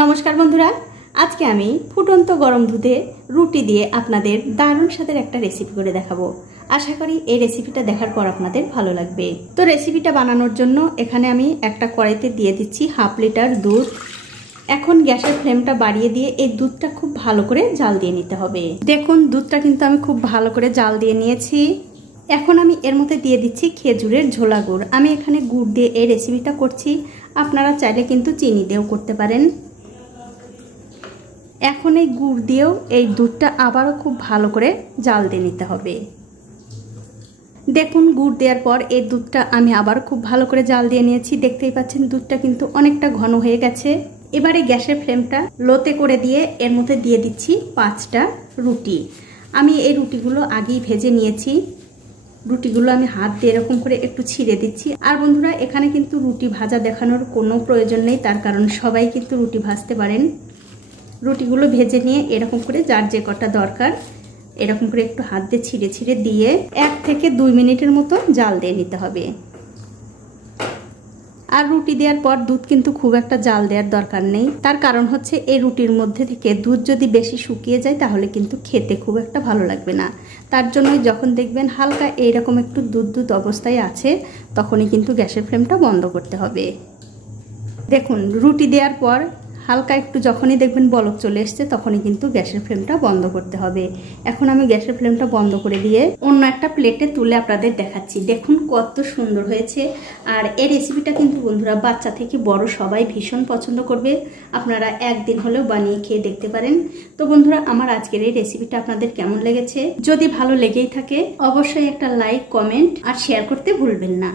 নমস্কার বন্ধুরা, আজকে আমি ফুটন্ত গরম দুধে রুটি দিয়ে আপনাদের দারুণ স্বাদের একটা রেসিপি করে দেখাবো। আশা করি এই রেসিপিটা দেখার পর আপনাদের ভালো লাগবে। তো রেসিপিটা বানানোর জন্য এখানে আমি একটা কড়াইতে দিয়ে দিচ্ছি 1/2 লিটার দুধ। এখন গ্যাসের ফ্লেমটা বাড়িয়ে দিয়ে এই দুধটা খুব ভালো করে জাল দিয়ে নিতে হবে। দেখুন দুধটা কিন্তু আমি খুব ভালো করে জাল দিয়ে নিয়েছি। এখন আমি এর মধ্যে দিয়ে দিচ্ছি খেজুরের ঝোলা গুড়। আমি এখানে গুড় দিয়ে এই রেসিপিটা করছি, আপনারা চাইলে কিন্তু চিনি দিয়েও করতে পারেন। এখন এই গুড় দিয়েও এই দুধটা আবারও খুব ভালো করে জাল দিয়ে নিতে হবে। দেখুন গুড় দেওয়ার পর এই দুধটা আমি আবার খুব ভালো করে জাল দিয়ে নিয়েছি। দেখতেই পাচ্ছেন দুধটা কিন্তু অনেকটা ঘন হয়ে গেছে। এবারে গ্যাসের ফ্লেমটা লোতে করে দিয়ে এর মধ্যে দিয়ে দিচ্ছি 5টা রুটি। আমি এই রুটিগুলো আগেই ভেজে নিয়েছি। রুটিগুলো আমি হাত দিয়ে এরকম করে একটু ছিঁড়ে দিচ্ছি। আর বন্ধুরা, এখানে কিন্তু রুটি ভাজা দেখানোর কোনো প্রয়োজন নেই, তার কারণ সবাই কিন্তু রুটি ভাজতে পারেন। রুটিগুলো ভেজে নিয়ে এরকম করে যার যে কটা দরকার এরকম করে একটু হাত দিয়ে ছিঁড়ে ছিঁড়ে দিয়ে 1 থেকে 2 মিনিটের মতো জাল দিয়ে নিতে হবে। আর রুটি দেওয়ার পর দুধ কিন্তু খুব একটা জাল দেওয়ার দরকার নেই, তার কারণ হচ্ছে এই রুটির মধ্যে থেকে দুধ যদি বেশি শুকিয়ে যায় তাহলে কিন্তু খেতে খুব একটা ভালো লাগবে না। তার জন্যই যখন দেখবেন হালকা এইরকম একটু দুধ দুধ অবস্থায় আছে তখনই কিন্তু গ্যাসের ফ্লেমটা বন্ধ করতে হবে। দেখুন রুটি দেওয়ার পর হালকা একটু যখনই দেখবেন বলক চলে এসছে তখনই কিন্তু গ্যাসের ফ্লেমটা বন্ধ করতে হবে। এখন আমি গ্যাসের ফ্লেমটা বন্ধ করে দিয়ে অন্য একটা প্লেটে তুলে আপনাদের দেখাচ্ছি। দেখুন কত সুন্দর হয়েছে। আর এই রেসিপিটা কিন্তু বন্ধুরা বাচ্চা থেকে বড় সবাই ভীষণ পছন্দ করবে। আপনারা একদিন হলেও বানিয়ে খেয়ে দেখতে পারেন। তো বন্ধুরা, আমার আজকের এই রেসিপিটা আপনাদের কেমন লেগেছে? যদি ভালো লেগেই থাকে অবশ্যই একটা লাইক, কমেন্ট আর শেয়ার করতে ভুলবেন না।